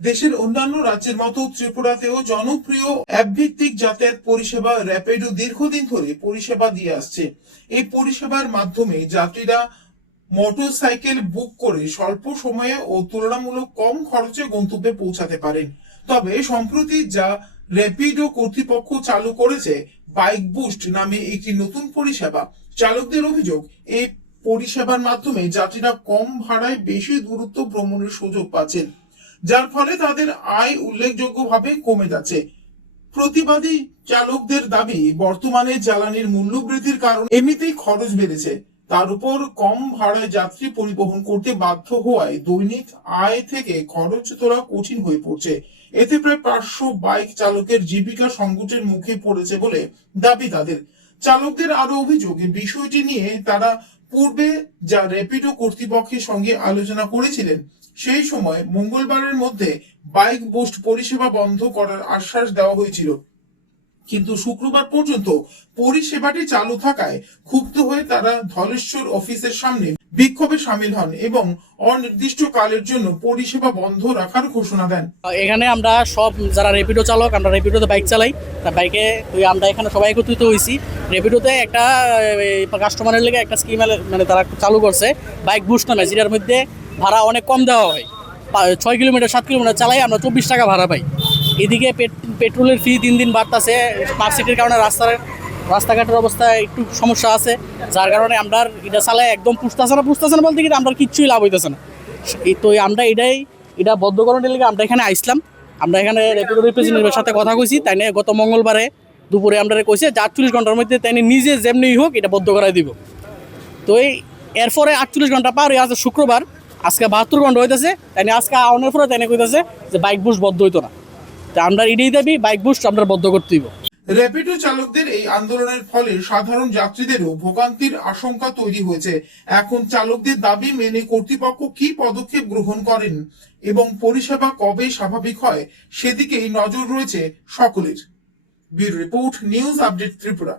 দেশের অন্যান্য রাজ্যের মতো ত্রিপুরাতেও জনপ্রিয় অ্যাপ ভিত্তিক যাতায়াত পরিষেবা র্যাপিডো দীর্ঘদিন ধরে পরিষেবা দিয়ে আসছে। এই পরিষেবার মাধ্যমে যাত্রীরা মোটরসাইকেল বুক করে স্বল্প সময়ে ও তুলনামূলক কম খরচে গন্তব্যে পৌঁছাতে পারেন। তবে সম্প্রতি যা র্যাপিডো কর্তৃপক্ষ চালু করেছে বাইক বুস্ট নামে একটি নতুন পরিষেবা। চালকদের অভিযোগ, এই পরিষেবার মাধ্যমে যাত্রীরা কম ভাড়ায় বেশি দূরত্ব ভ্রমণের সুযোগ পাচ্ছেন, যার ফলে তাদের আয় উল্লেখযোগ্যভাবে কমে যাচ্ছে। প্রতিবাদী চালকদের দাবি, বর্তমানে জ্বালানির মূল্য বৃদ্ধির কারণে এমনিতেই খরচ বেড়েছে, তার উপর কম ভাড়ায় যাত্রী পরিবহন করতে বাধ্য হওয়ায় দৈনিক আয় থেকে খরচ তোলা কঠিন হয়ে পড়ছে। এতে প্রায় 500 বাইক চালকের জীবিকা সংকটের মুখে পড়েছে বলে দাবি তাদের। চালকদের আরো অভিযোগ, বিষয়টি নিয়ে তারা পূর্বে যা র্যাপিডো কর্তৃপক্ষের সঙ্গে আলোচনা করেছিলেন, সেই সময় মঙ্গলবারের মধ্যে বাইক বুস্ট পরিষেবা বন্ধ করার আশ্বাস দেওয়া হয়েছিল, কিন্তু শুক্রবার পর্যন্ত পরিষেবাটি চালু থাকায় ক্ষুব্ধ হয়ে তারা ধলেশ্বর অফিসের সামনে বিক্ষোভে সামিল হন এবং অনির্দিষ্টকালের জন্য পরিষেবা বন্ধ রাখার ঘোষণা দেন। এখানে আমরা সব যারা র্যাপিডো চালক, আমরা র্যাপিডোতে বাইক চালাই, তা বাইকে আমরা এখানে সবাই একত্রিত হয়েছি। র্যাপিডোতে একটা কাস্টমারের লেগে একটা স্কিম মানে তারা চালু করছে বাইক বুস্ট নামে, যেটার মধ্যে ভাড়া অনেক কম দেওয়া হয়। 6 কিলোমিটার 7 কিলোমিটার চালাই আমরা 24 টাকা ভাড়া পাই। এদিকে পেট্রোলের ফি দিন দিন বাড়তেছে। স্মার্ট সিটির কারণে রাস্তাঘাটের অবস্থা একটু সমস্যা আছে, যার কারণে আমরা এটা চালাই একদম পুষতেছে না বলতে গিয়ে আমরা কিচ্ছুই লাভ হইতেছে না। তো আমরা এটা বদ্ধকরণের লেগে আমরা এখানে আইসলাম। আমরা এখানে র্যাপিডো রিপ্রেজেন্টেটিভের সাথে কথা কইছি, তাই নিয়ে গত মঙ্গলবারে দুপুরে আমরা কইছে যে 48 ঘন্টার মধ্যে তাই নিজে যেমনি হোক এটা বদ্ধ করাই দিব। তো এরপরে 48 ঘন্টা পার হয়ে আছে শুক্রবার, আজকে 72 ঘন্টা হইতেছে। তাই আজকে আউনের পরে তাই কইতেছে যে বাইক বুস্ট বদ্ধ হইতো না। তা আমরা এটাই দাবি, বাইক বুস্ট আমরা বদ্ধ করতে দিব। র্যাপিডো চালকদের এই আন্দোলনের ফলে সাধারণ যাত্রীদেরও ভোগান্তির আশঙ্কা তৈরি হয়েছে। এখন চালকদের দাবি মেনে কর্তৃপক্ষ কি পদক্ষেপ গ্রহণ করেন এবং পরিষেবা কবে স্বাভাবিক হয় সেদিকেই নজর রয়েছে সকলের। Bureau report, news update Tripura.